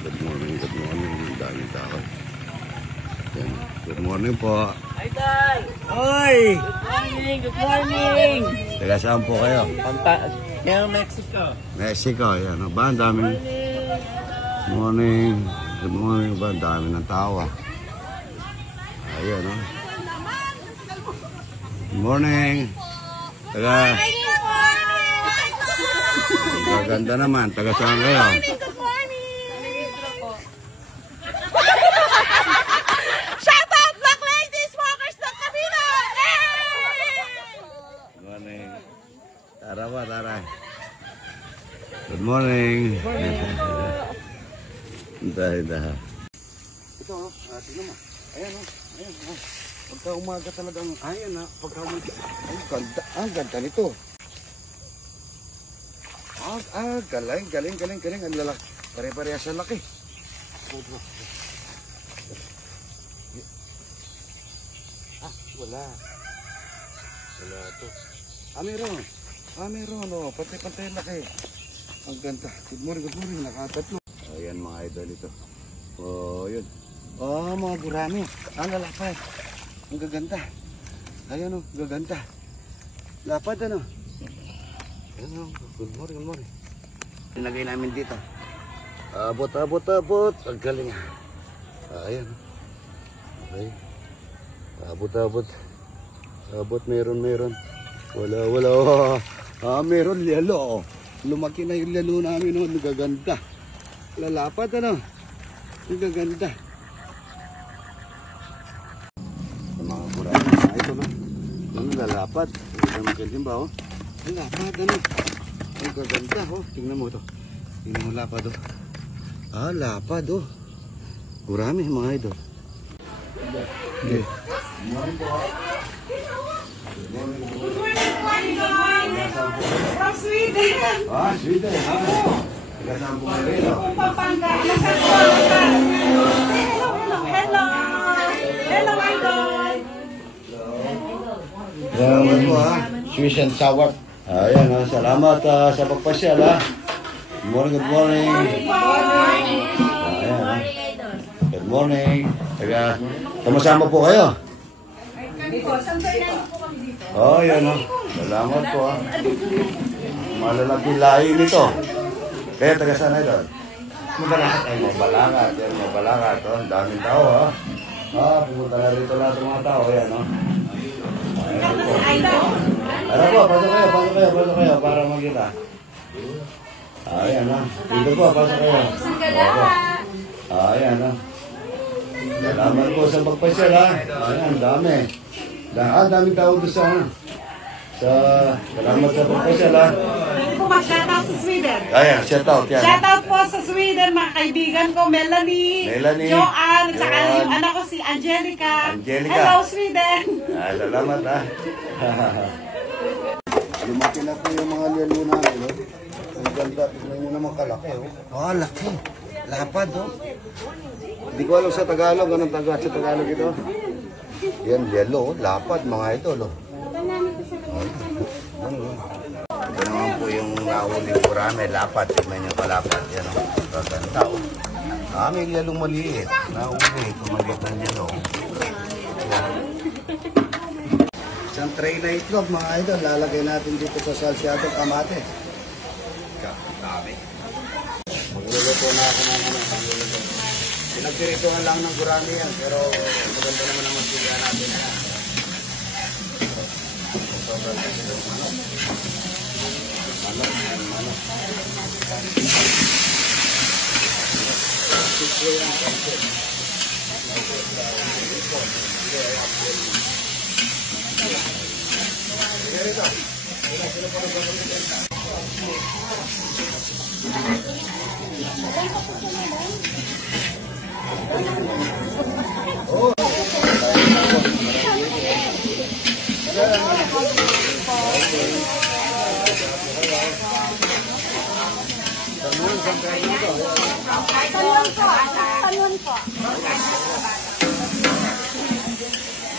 Good morning, good morning. Daming tao. Yan. Good morning po. Idol! Oy! Good morning, good morning! Taga saan po kayo? Kaya Mexico. Mexico, yan. Ba, ang daming... Good morning. Good morning ba? Ang dami ng tao ah. Ayun, no? Good morning. Taga... Gaganda naman. Taga saan kayo? Shout out Black Ladies Walkers ng Camino! Good morning. Tara ba, tara. Good morning. Dahil. Ito, tingnan mo. Ayan, ayan. Pagka umaga talagang, ayan na. Pagka umaga, ang ganda nito. Galing. Ang lalaki. Pare-pareha sa laki. Wala to. Meron, oh. Pantay laki. Ang ganda. Good morning. Nakatatlo. Ayan mga idol ito. Oh, yun. Oh, mga gurami. Ang lalapad. Ang gaganda. Ayan, oh. Gaganda. Lapad, ano? Ayan, oh. Good morning. Tinagay namin dito. Abot. Ang galing. Ayan. Okay. Abot, meron. Wala. Meron lalo. Lumaki na yung lalo namin, oh. Nagaganda. Lalapad, ano? Nagaganda. Sa mga kurang. Ito ba? Ano, lalapad. Ang magaling ba, oh? Lalapad, ano? Ang gaganda, oh. Tingnan mo ito. Tingnan mo lapad, oh. Lapad, oh. Kurami, mga idol. Okay. From Sweden. Sweden. Kasama po kayo rin. Pampanga. Hello, idol. Salamat po ha. Swiss and sour. Ayan ha. Salamat sa pagpasyal ha. Good morning. Ayan ha. Good morning. Kamasama po kayo. Oh, yan ha. Salamat po ha. Malalaki lahi nito. Kaya taga saan na ito? Mabalangat. Yan, mabalangat. Ang daming tao ha. Pumunta na rito lahat ng mga tao. Ayan ha. Tara po, pasok kayo para magkita. Ayan ha. Dito po, pasok kayo. Ayan ha. Salamat po sa pagpasyal ha. Ayan, dami. Daming tao doon salamat sa pagpasyal ha. Shoutout sa Sweden. Ayan, shoutout yan. Shoutout po sa Sweden, mga kaibigan ko, Melanie, Joanne, at saka yung anak ko si Angelica. Hello, Sweden. Salamat ha. Lumaki na po yung mga lalo namin. Ang ganda, tignan nyo naman kalaki. Laki. Lapad Hindi ko alam sa Tagalog, anong sa Tagalog ito? Yan, yellow, lapad mga idol. Ito naman po yung nahuling kurame, lapad. Tignan nyo kalapad. Yan o, gaganda o. May yellow maliit. Nahuli, kung maliit ng yellow. Yan. Isang tray na itlog mga idol, lalagay natin dito sa salsyado kamate. Dami. Magluluto na ako ng pinagpirituhan lang ng gurami yan, pero maganda naman ang magsiga natin na. Sobrang kasi ng manok. Manok. Sisyo yan, kasi. Sige rito. Tanun po.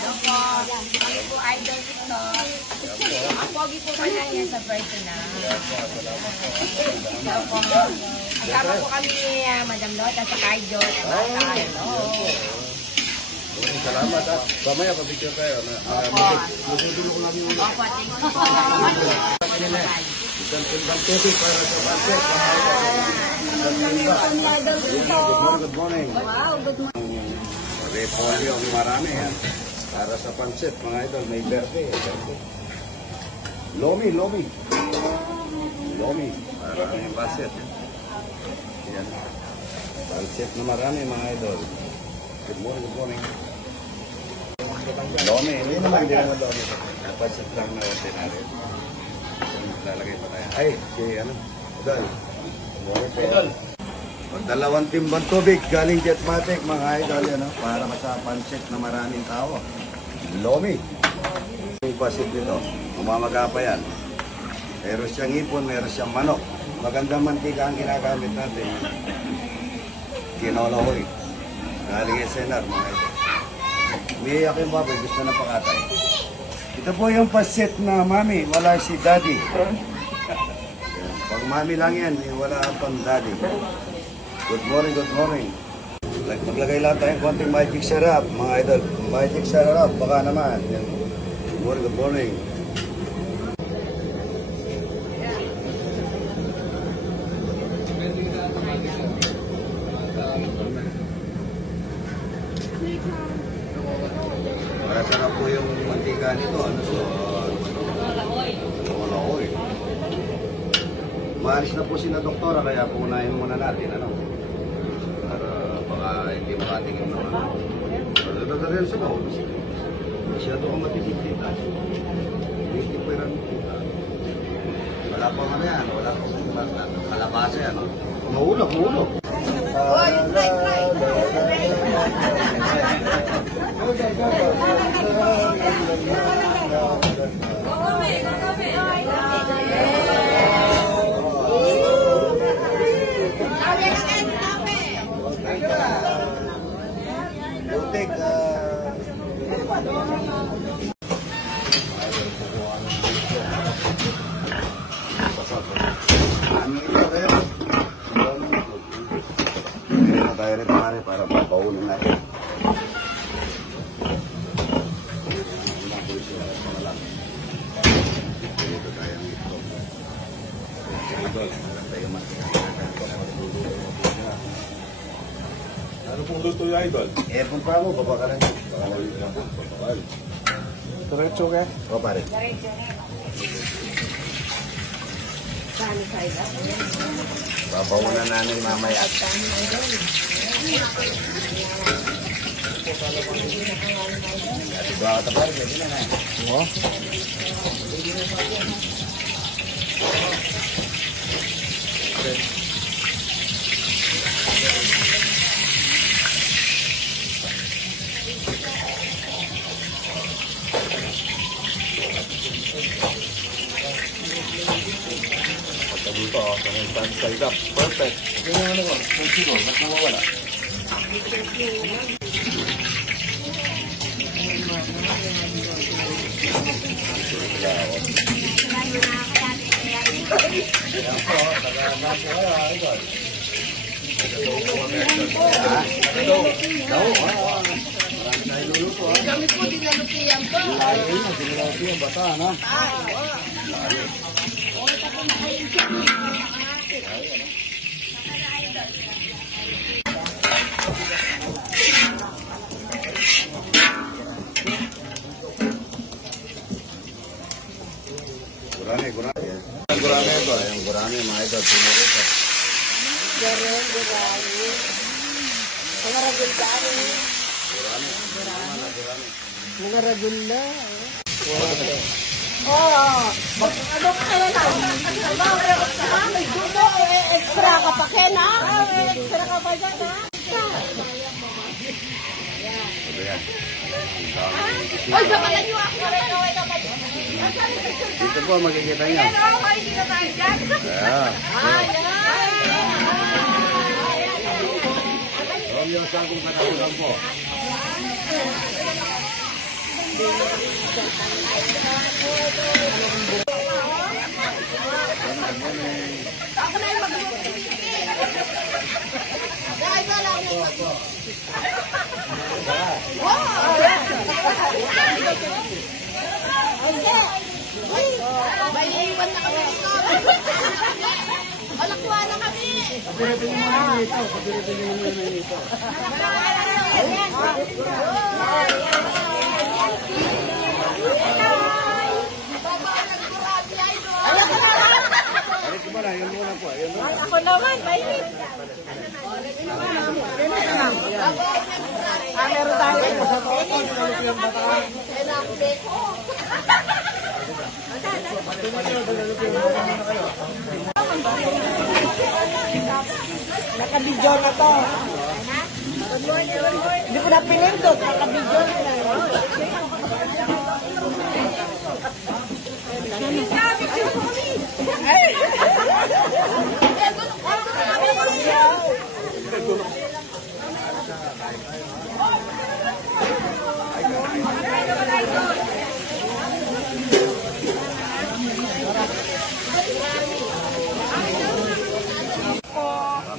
Ako po, idol ito. Ako pogi po ka lang yan sa personal. Kasama po kami ni Madam Lot at sa Kaidot. Hello. Salamat at mamaya pabigyan tayo. Madudulo ko namin ulit. Opo, thank you po. Isang timbang tubig para sa pansit. Good morning. Wow, good morning. Repolyo, marami yan. Para sa pansit, mga idol, may berde. Lomi. Lomi, para yung pansit. Yan. Pansit na marami, mga idol. Good morning. Lomi, hindi naman lomi. Pansit lang na ordinary. Lalagay pa tayo. Ay, ano? Idol. Dalawang timbang tubig galing Jetmatic, mga idol, yan, para sa pansit na maraming tao. Lomi. Yung pasit nito, umamaga pa yan. Meron siyang ipon, meron siyang manok. Magandang mantika ang ginagamit natin. Kinolahoy. Galing SNR, mga idol. Umiiyak yung baboy, gusto na pakatay. Ito po yung pasit na mami, wala si daddy. Pag mami lang yan, wala pang daddy. Good morning. Maglagay lang tayong konting magic syrup, mga idol. Magic syrup, baka naman. Good morning. Para sarap po yung mantika nito. Malahoy. Maalis na po si na doktora, kaya punahin muna natin, para baka hindi makatingin naman. Pero rin sa baon. Masyado kang matitigita. Hindi po yung kita. Wala pa man yan. Wala pa kalabasa yan. Mahulog. Para mapaunin natin. Ano pong luto yung idol? Kung pa mo, baba ka lang. Diretso ka? O pare. Babaunan namin mamaya. Ati ba ka pare? Pwede na. Oo. Dito, side up. Perfect. Ganyan ko. Consigo, ba't nawawala? Kami po dinalutiyan po. Bata, no? Gurame ito. Yung gurame, mga idol. Pinurito. Gurame. Mga ragulgari. Gurame. Mga ragulda. Oo. Ano ka na lang? May dulo. Extra ka pa, Ken, ha? Extra ka pa dyan, ha? Ay, sa pala niyo ako. Dito po, makikita niyo. Hindi na tayo dyan. Romeo, saan kong katakutan po? Ako na yung mag-uwi. Ay, wala ako na yung may iwan na kami dito. Alakuha na kami. Kapiratin mo na ito. Kapiratin mo na ito. Balik mo na, yun muna po. Ako naman, mainit. Meron tayo. Nakabidyo na to. Hindi ko na pinindot. Nakabidyo na lang.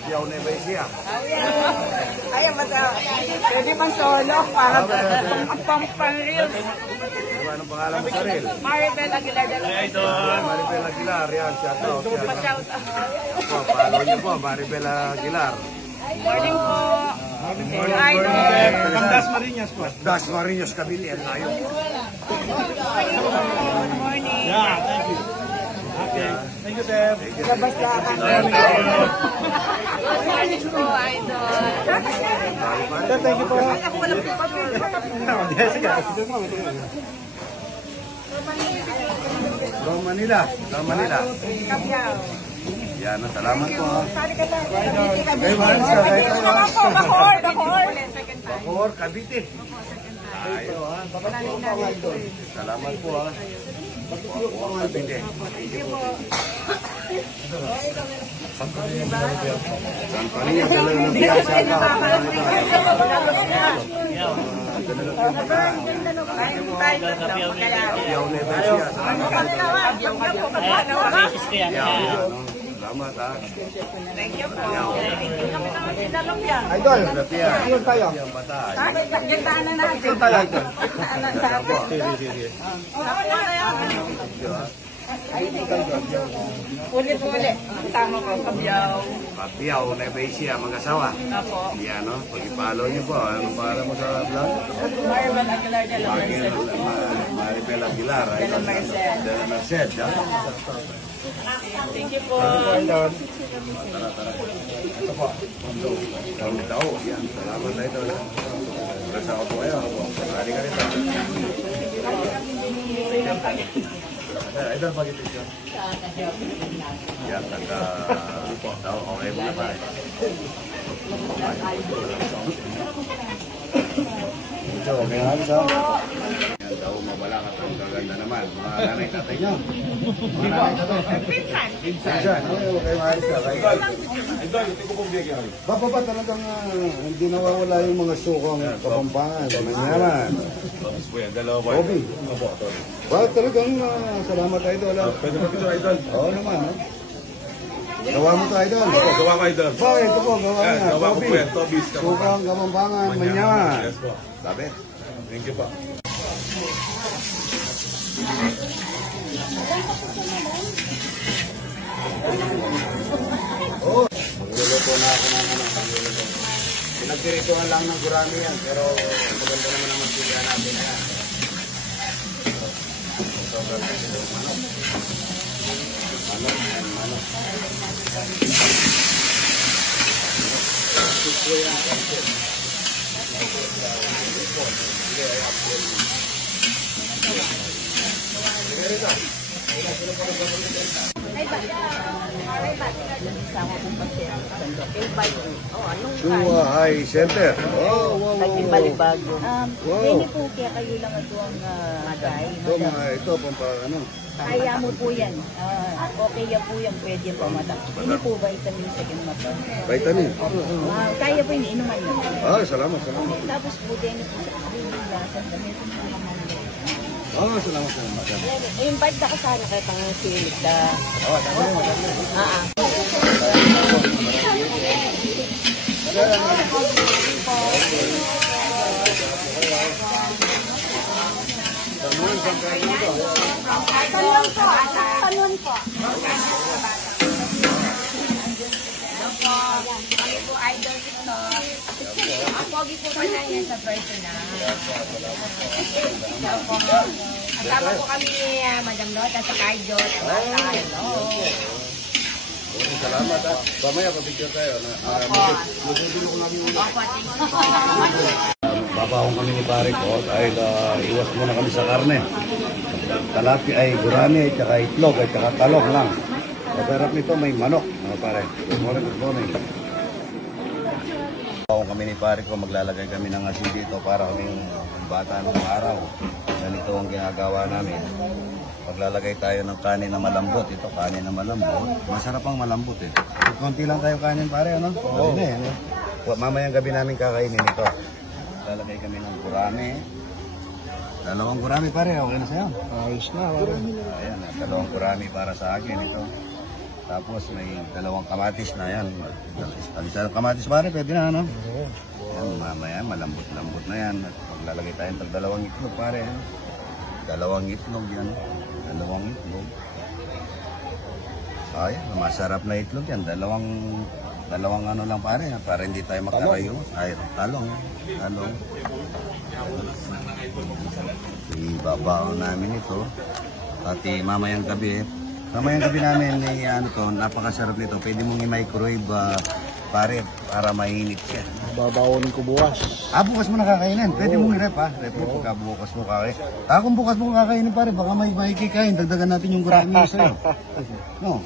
Yaw na ba siya? Ay, pwede pang solo para pang-reels. Anong pangalan mo sa reel? Maribel Aguilar de la Maribel Aguilar, yan. Shout out. Follow niyo po, Maribel Aguilar. Morning po. From Das Marinas po. Das Marinas, Cavite. Yan tayo. Morning. Yeah, thank you. Okay. Thank you, sir. Labas na ako. Morning po, idol. Sir, thank you po. Ako wala po Jessica. From Manila. From Manila. Yan, salamat po. Kay Vanessa, kay Tawas. Bakor, Cavite. Ayo, ha. Salamat po, ha. Bakor, Cavite. Sampalnya dala ng biasa ka. Yaw na ba siya? Salamat ha. Thank you po. Kami naman din dalong yan. Idol, ayun tayo. Pagyantaan na natin. Ayun tayo, idol. Ulit-ulit. Tama ko, kabyaw. Papiyaw na ba siya mag-asawa? Apo. Yan no, pag-follow niyo po. Anong pangalan mo sa vlog? Maribel Aguilar de la Maribel Aguilar. De la Merced. De la Merced. Thank you po. Tara. Ito po. Tao. Yan. Salamat na ito. Rasa ko po kayo. Sali ka rin. Idol, pag-ipit. Yan, taga... Okay mo na ba? Ito, okay nga ito. Yan daw, mabalak at ang gaganda naman. Mga nanay tatay nyo. Mga nanay tatay. Pinsan. Pinsan. Okay, maalis ka. Idol, hindi ko pong bigyan. Baba talagang hindi nawawala yung mga sukang Kapampangan. Manyaman. Tapos po yan, dalawa ba? Bobby. Ba, talagang salamat idol. Pwede mo ito, Idol. Oo naman. Gawa mo to idol. Gawa ko, Idol. Ba, ito po, gawa Yan, niya. gawa ko po yan. Tobis. Sukang Kapampangan. Manyaman. Yes po. Sabi. Thank you po. Oo. Magluluto na ako ng pagluluto. Pinagdirituhan lang ng gurami yan, pero maganda naman ang magsiga natin yan. Ito, gagawin yung manok. Manok. Suko yan, kasi. Suwahay Center. Oh, wow. Balibago. Wow. po kaya kayo lang ito ang matay. Ito, pampano. Kaya mo po yan. Okay yan po yan. Pwede po mata. Hindi po vitamin second mata. Vitamin. Kaya po yung inuman nyo. Salamat. Tapos po din po sa kanilang lasan sa meron mga manok. Oh, salamat sa madam. I-invite na ka sana kayo pang silig na. Oh, dami mo. Tanong po. Kami po idol ito. Ang pogi po pa na yan sa personal. Kasama po kami ni Madam Lota sa Kaijo. Hello. Salamat ha. Mamaya pa-picture tayo. Babawang kami ni pare ko dahil iwas muna kami sa karne. Talati ay gurami, tsaka itlog, at tsaka talong lang. Kaperap nito may manok, mga pare. Good morning, good morning. Babawang kami ni pare ko, maglalagay kami ng asin dito para kaming bata ng araw. Ganito ang ginagawa namin. Maglalagay tayo ng kanin na malambot. Ito, kanin na malambot. Masarap ang malambot eh. Konti lang tayo kanin pare, ano? Oo. Mamayang gabi namin kakainin ito. Lalagay kami ng gurami. Dalawang gurami pare, okay na sa'yo? Ayos na, pare. Ayan, dalawang gurami para sa akin ito. Tapos may dalawang kamatis na yan. Isang kamatis pare, pwede na ano? Ayan, mamaya malambot-lambot na yan. Maglalagay tayo ng dalawang itlog pare. Dalawang itlog yan. Dalawang itlog. Ayan, masarap na itlog yan. Dalawang ano lang pare, para hindi tayo makarayo. Ay, talong. Talong. Ibabaw namin ito. Pati mamayang gabi namin ni ano to, napakasarap nito. Pwede mong i-microwave pare para mainit siya. Babawonin ko bukas. Bukas mo nakakainin. Pwede mong i-rep ha. Rep mo pagka bukas mo kakain. Kung bukas mo kakainin pare, baka may makikikain. Dagdagan natin yung gurami mo sa'yo. No,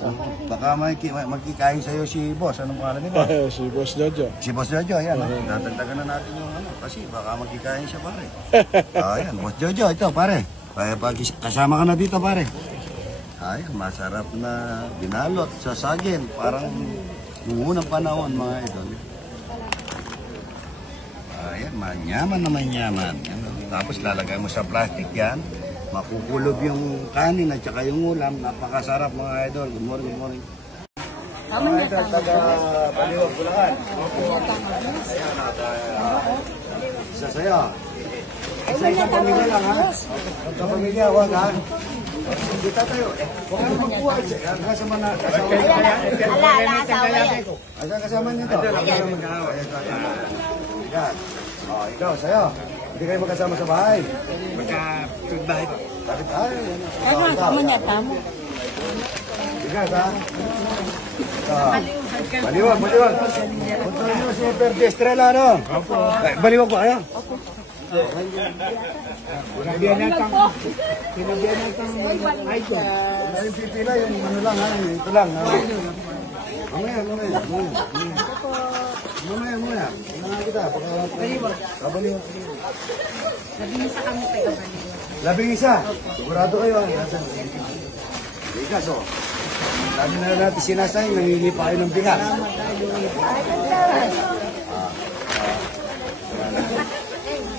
baka magkikain sa'yo si boss. Anong pangalan nito? Si Boss Jojo. Si Boss Jojo, ayan. Dadagdagan na natin yung ano. Kasi baka magkikain siya pare. Ayan, Boss Jojo, ito pare. Kasama ka na dito pare. Ayan, masarap na binalot sa saging. Parang nung unang panahon mga idol. Ayan, manyaman na manyaman. Tapos lalagay mo sa plastic yan. Makukulob yung kanin at saka yung ulam. Napakasarap mga idol. Good morning, good morning. Mga idol, taga Baliwag, Bulacan. Ayan, isa sa'yo. Isa-isang pamilya lang ha. Pagkapamilya, huwag ha. Kita tayo. Huwag ka naman magbuhat. Kasama na. Ala, asawa yan. Asan kasama niyo to? Ikaw, sa'yo. Hindi kayo magkasama sa bahay. Magkapagbahay pa. Bakit? Ay, Ano, tamo niya, tamo. Bigas, ha? Baliwag. Punta nyo si Perdestrela, ano? Baliwag ba kayo? Sinabihan natang idol. Yung pipila, yung ano lang, ha? Ito lang, ha? Mamaya. Kailangan kita. Baliwag. Labing isa. Sigurado kayo, ha? Bigas, oh. Lagi na natin sinasay, nangingi pa kayo ng bigas.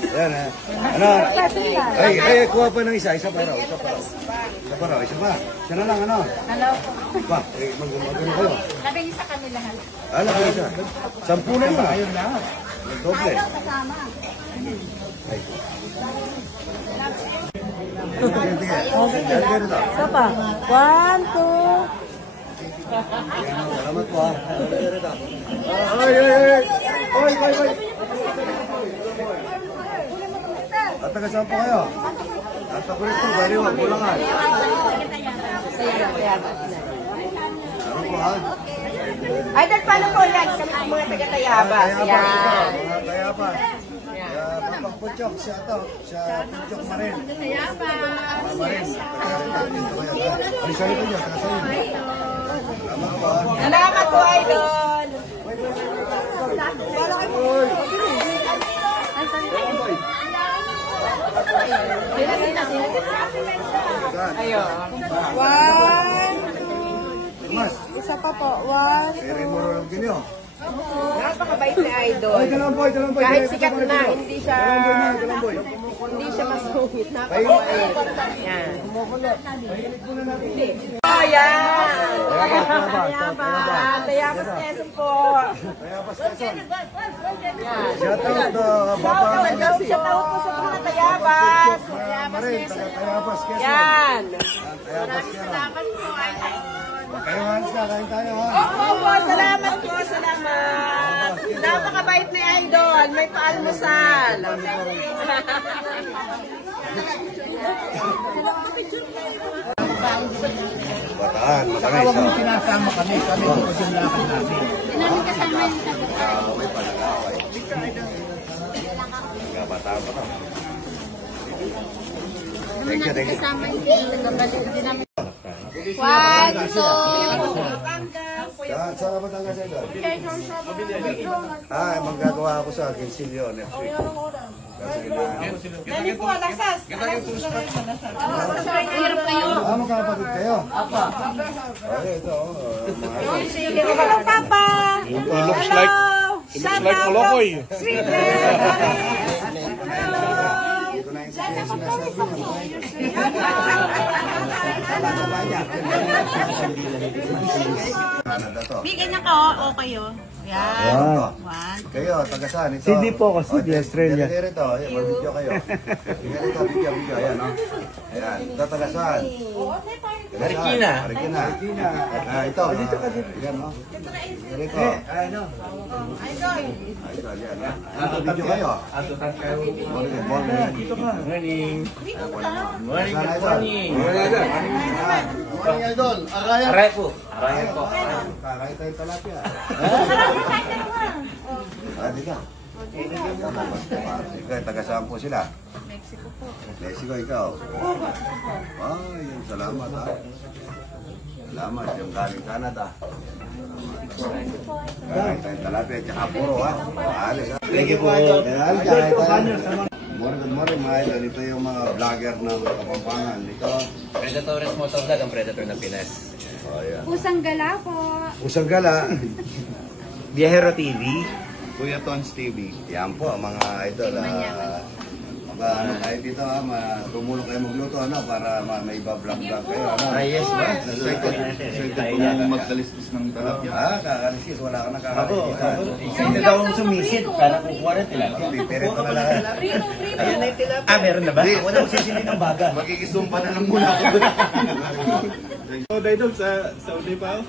Yan ha. Ano? Ay, kuha pa ng isa. Isa pa raw. Isa pa. Isa na lang, ano? Hello. Ba, magano kayo? Labing isa kami lahat. Labing isa. 10 na yun. Ayun na. Doble. Kasama. Ay. Isa pa. 1, 2. Salamat po ha. Ay. At taga-saan po kayo? At taga-rito, Baliwag, Bulacan. Ano po ha? Idol, paano po yan? Kami po mga taga-Tayabas. Yan. Mga Tayabas. Papag Putyok, siya Putyok Marin. Tayabas. Marin. Ano sa ito niya? Taga-saan niyo? Salamat po ha. Salamat po, Idol. Ayun. 1. Isa pa po. 1, Eri Moro ng Ginyo. Napakabait si Idol. Kahit sikat na, hindi siya masungit. Napakabait. Yan. Oh, yan. Tayabas Quezon po. Shout out Shout out po sa mga Tayabas. Tayabas Quezon. Yan. Maraming salamat po. Kayo Hans ka, kain tayo ha. Opo, salamat po, salamat. Napakabait ni Idol, may paalmusal. Bataan, matangay sa... Sinasama kami po yung lakad namin. May palagaway. Bataan pa to. Thank you, thank you. One, two. Saan ka Batangas Idol? Maggagawa ako sa Gilsilyo next week. Dali po, Alaksas. Magkakapatid kayo? Apa. Okay, ito. Sige ka lang, Papa. It looks like Molokoy. Sweet. Ito na yung sinasabi Canada to. Bigyan niya ka, okay oh. Yan. One. Kayo, taga saan? Ito. Hindi po ako, Sydney, Australia. Dito rito. Ayan, mag-video kayo. Video. Ayan, no? Ayan. Ito, taga saan? Marikina. Ito. Dito ka dito. Ayan, no? Dito. Ano? Idol, yan, no? Ito, video kayo. Morning. Morning, Idol. Aray po. Kakain tayo talapia. Dito. Taga saan po sila? Mexico po. Mexico, ikaw? Ay, salamat ha. Salamat, yung galing Canada. Kakain tayo talapia, tsaka puro ha. Alis ha. Thank you po. Good morning, mga idol. Ito yung mga vlogger ng Kapampangan. Ito. Predatores Motovlog, ang predator ng Pinas. Oh, yeah. Pusang gala po. Usang gala. Biyahero TV. Kuya Tons TV. Yan po, mga idol. Kahit dito, tumulong kayo magluto para may iba-vlog kayo. Yes, ba? Swerte po mong magkalistis ng talapia. Kakalisis. Wala ka na kakalisis. Hindi daw ang sumisid para kukuha ng tilapia. Hindi, perito na lang. Ayun na yung tilapia. Meron na ba? Ako na magsisindi ng baga. Magkikisumpa na lang muna ako. Idol sa Saudi pa.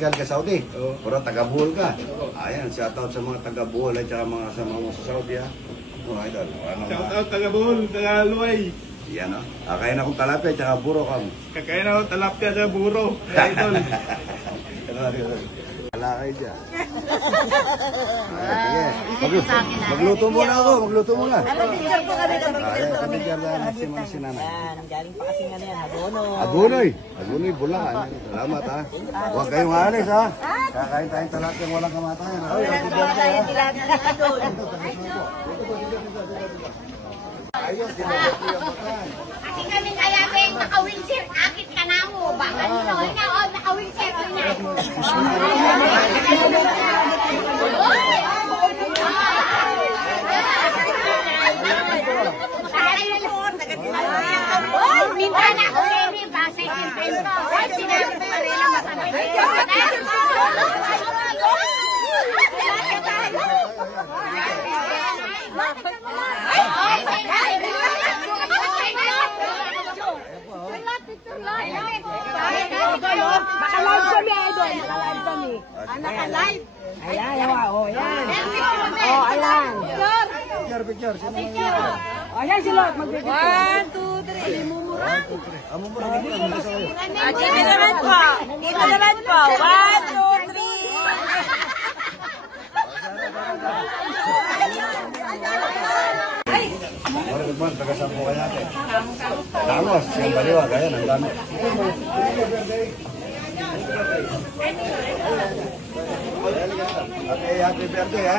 Galing ka Saudi. Puro taga-Buhol ka. Ayan, shoutout sa mga taga-Buhol at saka mga sa mga sa Saudi ha. Idol. Shout out taga Bohol, taga Luay. Yan o. Kakain akong talapia at saka buro kang. Kakain ako talapia sa buro. Idol. Wala kayo dyan. Sige. Magluto muna ako. Magluto muna. Picture po kami na Kapityan na si mga sinanay. galing pa kasi nga na yan, Hagonoy. Agunoy, Bulacan. Salamat ha. Huwag kayong alis ha. Kakain tayong talapia walang kamatayan. Ayos, dinagay ko yung matan. Aki kami kaya may naka-wheelchair. Akit ka na mo. Baka nyo. Ina, naka-wheelchair ko na. Minta na ako sa'yo. Basay yung friend ko. Sinabi ko pa rin ang masama. Naka-live kami, Idol. Naka-live kami. Naka-live. Ayan, oh, yan. Oh, ayan. Picture. Oh, ayan si Lot. Mag-picture. 1, 2, 3. Mumura. Mumura. Dito naman po. 1, 2, 3. Good morning, taga-saan po kayo natin? Tangos, yung baliwag, ayan, ang dami. Okay, happy birthday ha.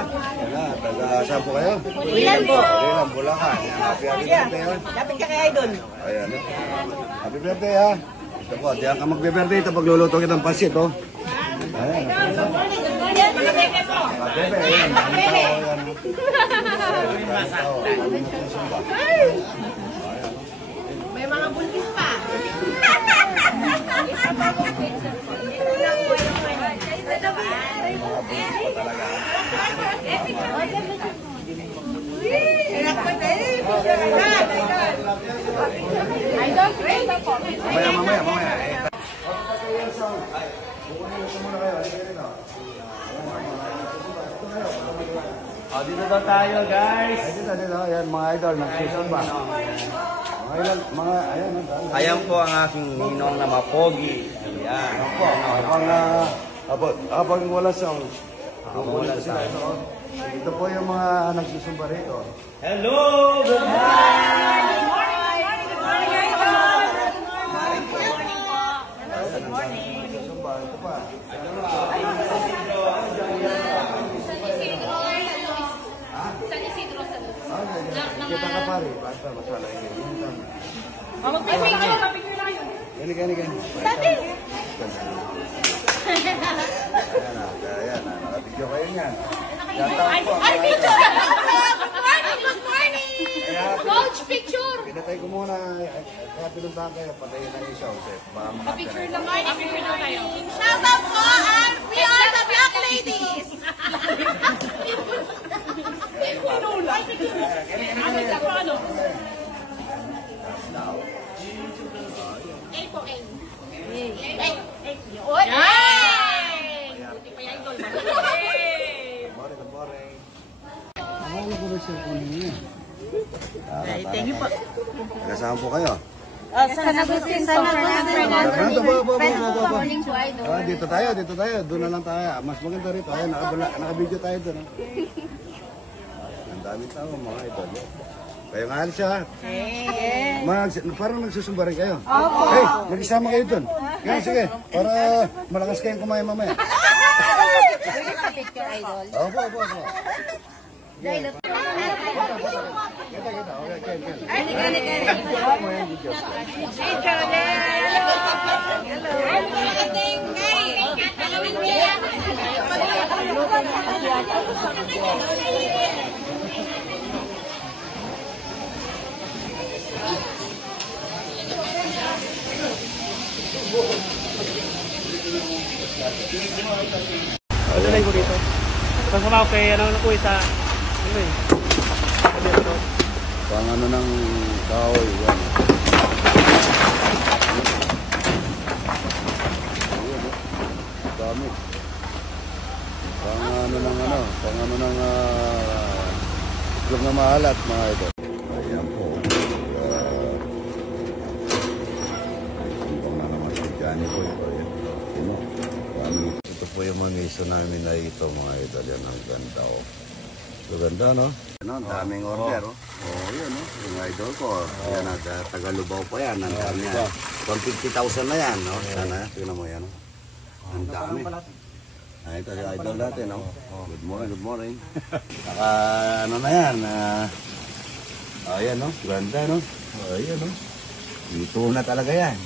Taga-saan po kayo? Ilan po? Ilan, Bulacan. Happy birthday ha. Lapit ka kay Idol. Ayan, happy birthday ha. Ito po, diyan ka magbe-birthday ito pagluluto kitang pansit oh. Ayan. Bebe, ayan. May mga buntis pa. Mamaya. Dito daw tayo, guys. Dito, ayan mga idol, nagsisimba. Ayan. Ayan po ang aking ninong na mapogi. Ayan. Habang wala sound, Wala sila. Ito po yung mga nagsisimba rito. Hello! Good morning! Nagsisimba, ito pa. Kita ka pare, basta masala ini. Gani. Ayan, nakabidyo kayo niyan. Ay, picture! Good morning! Coach, picture! Pinatay ko muna, kaya pinuntahan kayo, patayin na yung show. Picture lang kayo. Shout out po! We are the Black Ladies! A po, A. Oy! Buti pa yan, idol. Ako ko rin siya kunin niya. Thank you po. Kasama po kayo. San Agustin po. Morning po, idol. Dito tayo. Doon na lang tayo. Mas maganda rito. Ayan, naka-video tayo doon. Ang daming tao, mga idol. Kayo nga alis siya. Parang nagsusumba rin kayo. Hey, mag-isama kayo doon. Yan, sige. Para malakas kayong kumain mamaya. Picture, idol. Opo. Alay ko dito. Kasama ko kay ano ko sa ano eh. Pang ano ng kahoy, yan. Dami. Pang ano ng itlog na mahalat, mga ito. Ayan po. Ang na naman si Johnny po ito. Ito po yung mga iso namin na ito, mga ito. Yan ang ganda, oh. Ito ganda, no? Ano, daming order, oh. Oh, yun, no? Yung idol ko. Yan, Tagalubaw pa yan. Ang dami yan. 150,000 na yan, no? Sana, tingnan mo yan, no? Ang dami. Ay, ito yung idol natin, no? Good morning. Saka, ano na yan? Ayan, no? Ganda, no? Ayan, no? Dito na talaga yan.